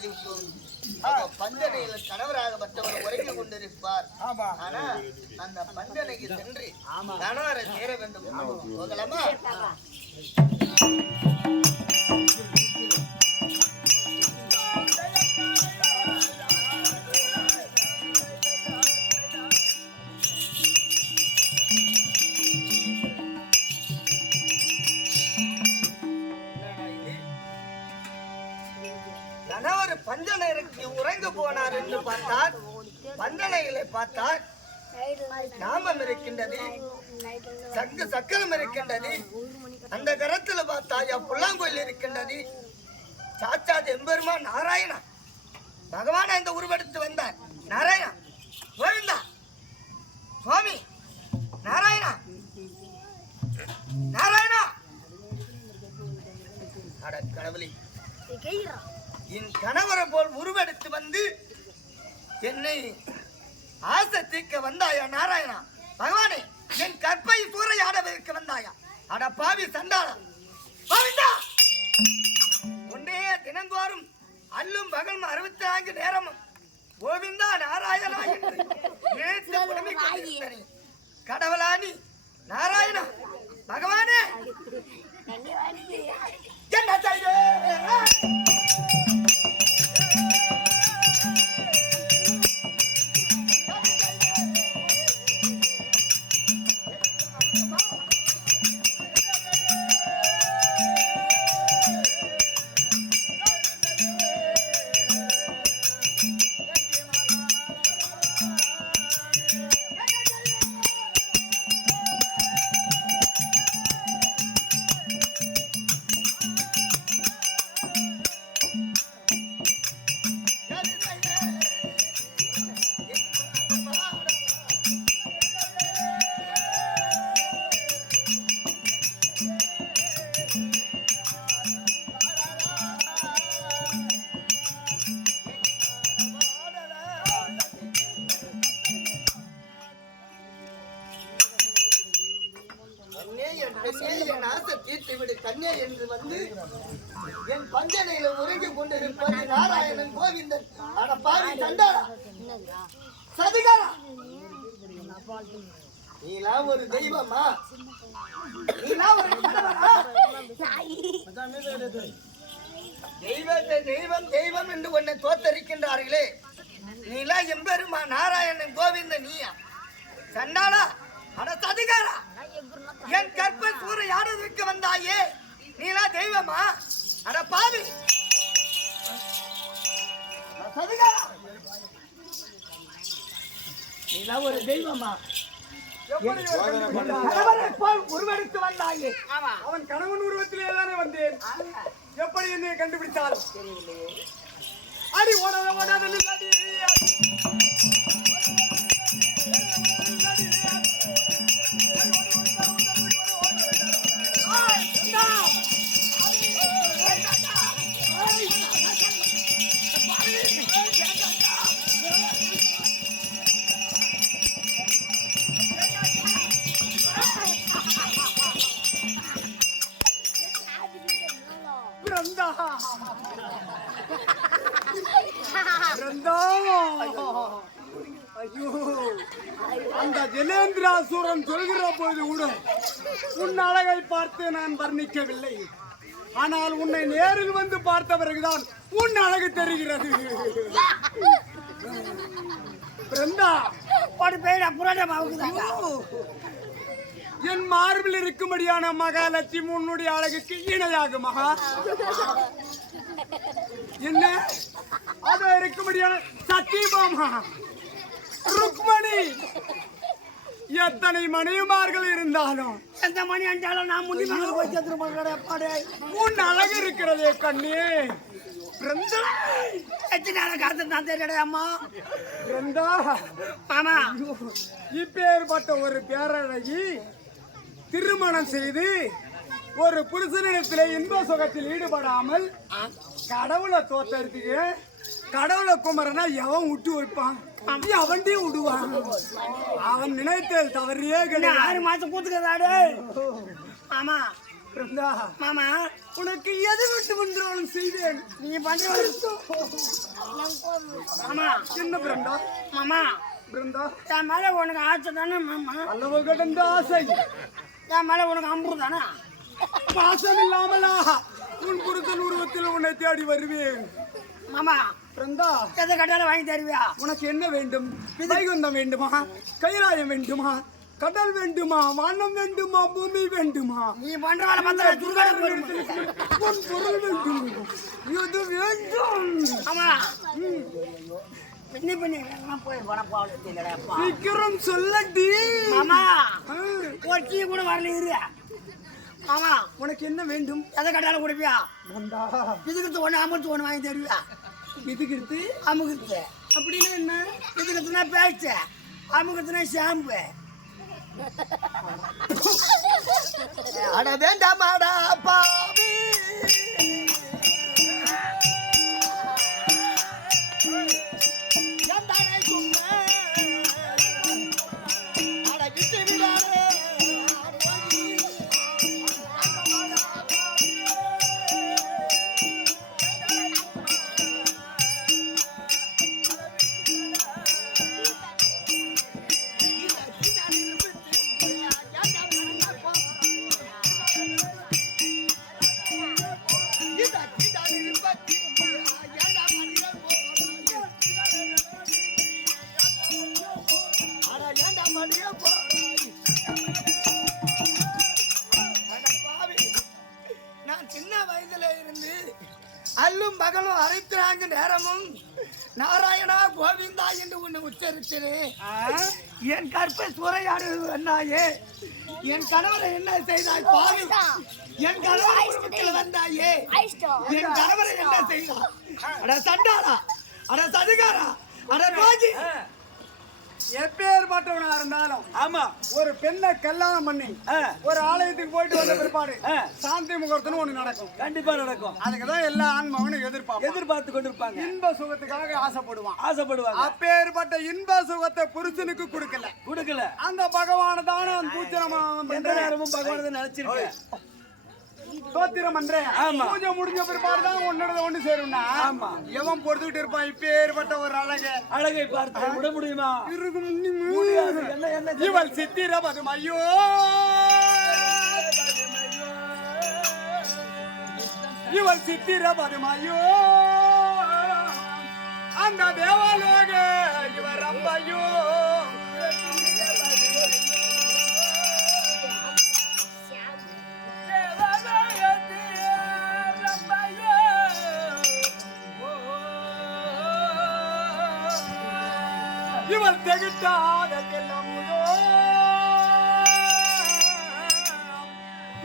செய்து விட்டோம். பஞ்சனையில் கணவராகப்பட்டவர் உறங்கிக் கொண்டிருப்பார். ஆனா அந்த பஞ்சனைக்கு சென்று கணவரை சேர வேண்டும். போகலாமா? கணவர் பஞ்சனைக்கு உறங்கு போனார் என்று பார்த்தால் பஞ்சனைகளை பார்த்தால் நாமம் இருக்கின்றது, சங்கு சக்கரம் இருக்கின்றது, அந்த கரத்துல பார்த்தா புல்லாங்கோயில் இருக்கின்றது. சாச்சாத் எம்பெருமா நாராயணா பகவான் இந்த உருவெடுத்து வந்தார். நாராயணா கோவிந்தா சுவாமி நாராயணா நாராயணா. அட கடவுளே, என் கணவரை போல் உருவெடுத்து வந்து என்னை ஆசை தீர்க்க வந்தாயா நாராயணா? பகவானே, என் கற்பை சூறையாடவிருக்க வந்தாயா? அட பாவி சண்டாளா கோவிந்தா, ஒன்றே தினந்தோறும் அல்லும் பகலும் 64 நேரமும் கோவிந்தா நாராயணா என்று நேற்று புலம்பிக் கொண்டிருந்தேனே. கடவுளானி நாராயணா பகவானே, என்ன செய்தே? என் ஆசை தீர்த்து விடு கண்ணே என்று வந்து என் பஞ்சனையில உறங்கிக் கொண்டிருப்பது நாராயணன் கோவிந்தன். அட பாவி சண்டாளா சதிகாரா, நீலாம் ஒரு தெய்வமா? நீலாம் ஒரு கடவுளா? தெய்வத்தை தெய்வம் தெய்வம் என்று உன்னை தோத்தரிக்கின்றார்களே, நீலாம் எம்பெருமா நாராயணன் கோவிந்தன் நீயா? சண்டாளா அட சதிகாரா, என் கற்ப சூறையாடுவதற்கு வந்தாயே, நீலா தெய்வமா? அட பாவி சதிகாரா, நீலா ஒரு தெய்வமா? கணவனை போல் உருவெடுத்து வந்தாயே. அவன் கணவன் உருவத்திலே தானே வந்தேன். எப்படி என்னை கண்டுபிடித்தால்? அடி ஓடாத ஓடாத நில்லாடி. ஐயோ, அந்த ஜலேந்திராசூரன் சொல்கிற போது கூட உன் அழகை பார்த்து நான் வர்ணிக்கவில்லை. ஆனால் உன்னை நேரில் வந்து பார்த்த பிறகுதான் உன் அழகு தெரிகிறது. பிருந்தா, என் மார்பில் இருக்கும்படியான மகாலட்சுமி உன்னுடைய அழகுக்கு இணையாகுமா? என்ன அது இருக்கும்படியான சத்தியபாமா, ருக்மணி, எத்தனை மணிமார்கள் இருந்தாலும் எந்த மணி அஞ்சாலும் நான் முந்தி உன் அழகு இருக்கிறதே கண்ணே. பிருந்தா, இப்பேற்பட்ட ஒரு பேரழகி திருமணம் செய்து ஒரு புருஷனிடத்திலே இன்ப சுகத்தில் ஈடுபடாமல் கடவுளை தோத்தறதுக்கு கடவுளை குமரனா எவன் விட்டு வைப்பான்? அவன்டே விடுவான். அவன் நினைத்தது தவறியே கிடையாது. 6 மாசம் கூத்துக்கதாடு. ஆமா, பிருந்தா, மாமா உனக்கு எது வேண்டும் என்றாலும் செய்வேன். நீங்க பண்ற மாமா என்ன பிருந்தா? மாமா பிருந்தா, என் மேல உனக்கு ஆசை தானே மாமா? அளவு கடந்த ஆசை. என் மேல உனக்கு அம்பு தானே? பாசம் இல்லாமலா உன் புருஷன் உருவத்தில் உன்னை தேடி வருவேன். மாமா பிருந்தா, எதை கட்டாலும் வாங்கி தருவியா? உனக்கு என்ன வேண்டும்? வைகுந்தம் வேண்டுமா? கைலாயம் வேண்டுமா? கடல் வேண்டுமா? வானம் வேண்டுமா? பூமி வேண்டுமா? நீ பண்ற வேலை பார்த்தா துர்காட போயிடும். உன் பொருள் வேண்டும். இது வேண்டும். ஆமா பின்னி பின்னி போய் போன சீக்கிரம் சொல்லடி. மாமா ஆ, ஒரு டீ கூட வரல இரு. மாமா உனக்கு என்ன வேண்டும்? எதை கட்டாலும் கொடுப்பியா? வந்தா இதுக்கு ஒண்ணு அமுத்து ஒண்ணு வாங்கி தருவியா? இதுக்கு அமுகுத்து அப்படின்னு என்ன? இதுக்குன்னா பேச்சு, அமுகுத்துனா ஷாம்பு. அட வேண்டாமாடா பாவி எந்தானே சும்மா அட விட்டு விடாதே அல்லும் பகலும் அரைத்தாங்க நேரமும் நாராயணா கோவிந்தா என்று உன்னை உச்சரிக்கிறேன். என் கற்பை சூறையாடுவது அண்ணாயே, என் கணவரை என்ன செய்தாய் பாவி? என் கணவரை வந்தாயே, என் கணவரை என்ன செய்தாய்? அட சண்டாரா, அட சதுகாரா, அட ரோஜி, எப்பேற்பட்டவனா இருந்தாலும் ஆமா ஒரு பெண்ணை கல்யாணம் பண்ணி ஒரு ஆலயத்துக்கு போயிட்டு வந்த பிற்பாடு சாந்தி முகூர்த்தம்னு ஒண்ணு நடக்கும். கண்டிப்பா நடக்கும். அதுக்குதான் எல்லா ஆண்மகனும் எதிர்பார்த்து கொண்டிருப்பாங்க. இன்ப சுகத்துக்காக ஆசைப்படுவாங்க. அப்பேற்பட்ட இன்ப சுகத்தை புருஷனுக்கு கொடுக்கல. அந்த பகவான தானே எந்த நேரமும் பகவானதை நினைச்சிருக்கேன். தோத்திரம் பண்றேன். பூஜை முடிஞ்ச பிற்பாடு தான் ஒன்னு சேரும்னா எவன் பொறுத்துக்கிட்டு இருப்பான்? இப்பேற்பட்ட ஒரு அழகை பார்த்து விட முடியுமா? முடியாது. என்ன இவள் சித்திர பதுமையோ, இவள் சித்திர பதுமையோ, அந்த தேவலோக இவர் அம்பையோ, இவள் தெகிட்டாத தெல்லமுதோ,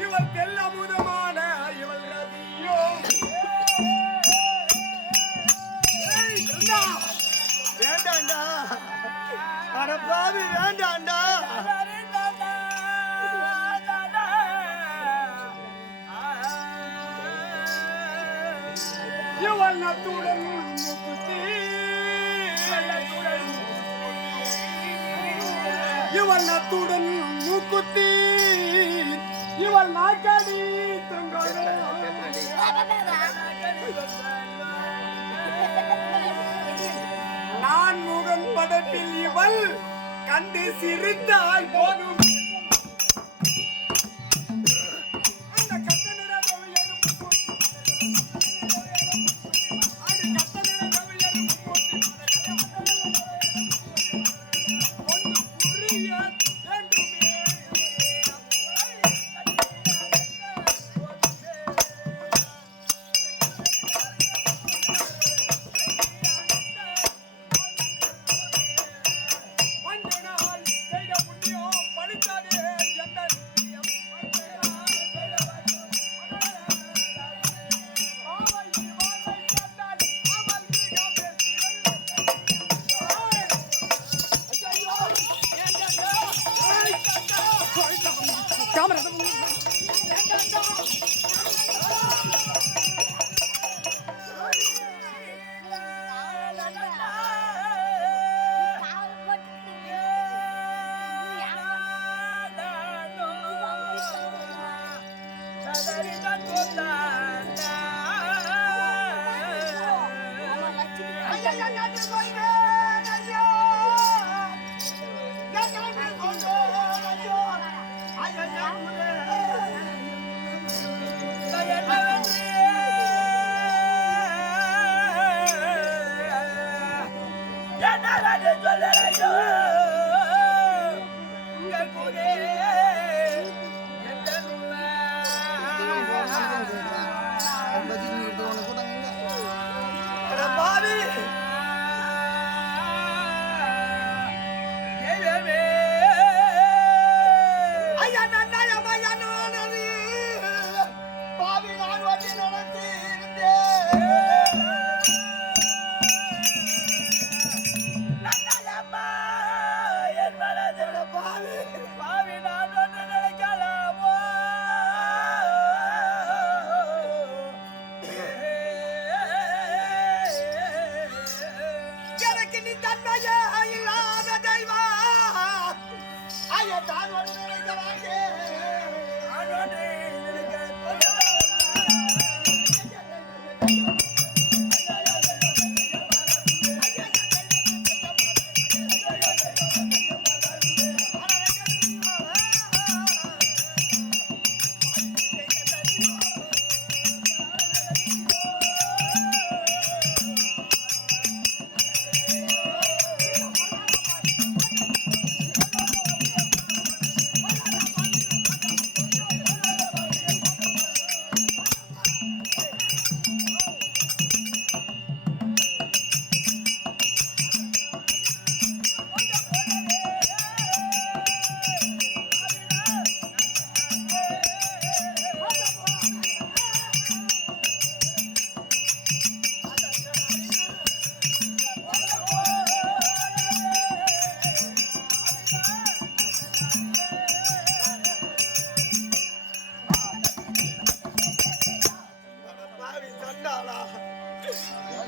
இவள் தெல்லமுதமான இவள் ரதியோ. வேண்டாண்டா அட பாவி, வேண்டாண்டா. இவள் நத்துடன் முக்குத்தி, இவள் நத்துடன் மூக்குத்தி, இவள் நாக்கடி நான் முகன் படத்தில் இவள் கண்டு சிரித்தால் போதும். செய்த புண்ணியம் பழித்த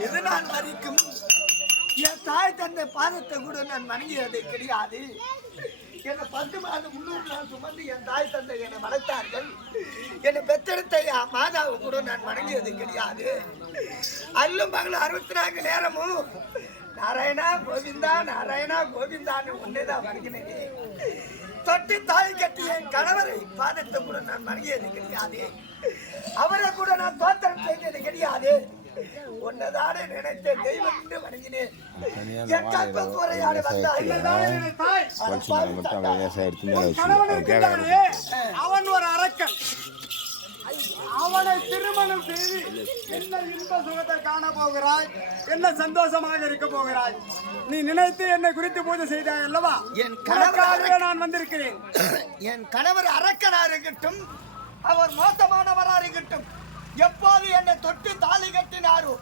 இது நான் வரைக்கும் என் தாய் தந்தை பாதத்தை கூட நான் வணங்கியது கிடையாது. என்னை 10 மாதம் 300 நாள் சுமந்து என் தாய் தந்தை என்னை வளர்த்தார்கள். என்னை பெற்றெடுத்த என் மாதாவை கூட நான் வணங்கியது கிடையாது. அல்லும் பகலும் 64 நேரமும் நாராயணா கோவிந்தா நாராயணா கோவிந்தான்னு ஒன்னேதான் வணங்கினேன். தொட்டி தாய் கட்டி என் கணவரை பாதத்தை கூட நான் வணங்கியது கிடையாது. அவரை கூட நான் தோத்திரம் செய்தது கிடையாது. உன்னதானே நினைத்த தெய்வம் என்று வணங்கினேன். என் கற்பூரையாடு வந்தாய் அவன் ஒரு அரக்கன். அவனை திருமணம் செய்து என்ன இன்ப சுகத்தை காண போகிறாய், என்ன சந்தோஷமாக இருக்க போகிறாய். நீ நினைத்து என்னை குறித்து பூஜை செய்தாய் அல்லவா? என் கணவராக நான் வந்திருக்கிறேன். என் கணவர் அரக்கனா இருக்கட்டும், அவர் மோசமானவரா இருக்கட்டும், எப்போது என்னை தொட்டு தாலி கட்டினாரோ,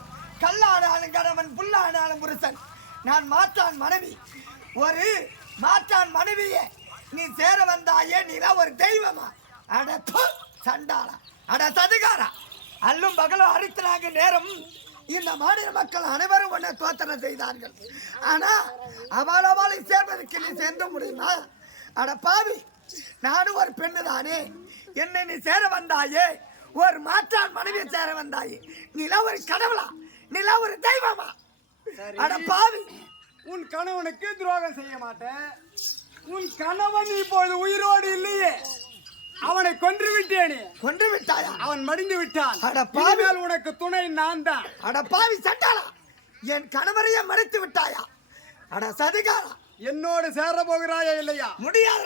கல்லானாலும் கணவன் புல்லானாலும் புருஷன், நான் மாற்றான் மனைவி. ஒரு மாற்றான் மனைவியே நீ சேர வந்தாயே, நீலாம் ஒரு தெய்வமா? அட சண்டாளா, அட சதுகாரா, அல்லும் பகலும் 64 நேரம் இந்த மாநில மக்கள் அனைவரும் உன்னை தோத்தனை செய்தார்கள். ஆனா அவளை சேர்வதற்கு நீ சேர்ந்த முடியுமா? அட பாவி, நானும் ஒரு பெண்ணு தானே. என்னை நீ சேர வந்தாயே, ஒரு மாற்றான் மனைவியை சேர வந்தாயே, நீலா ஒரு கடவுளா, நீலா ஒரு தெய்வமா? அட பாவி, உன் கணவனுக்கு துரோகம் செய்ய மாட்டேன். உன் கணவன் இப்பொழுது உயிரோடு இல்லையே, அவனை கொன்று விட்டேனே. கொன்று விட்டாயா? அவன் மடிந்து விட்டான். அட பாவி, உனக்கு துணை நான் தான். அட பாவி சண்டாளா, என் கணவரையே மறைத்து விட்டாயா? அட சதிகாரா, என்னோடு சேர போகிறாயா இல்லையா? முடியாது.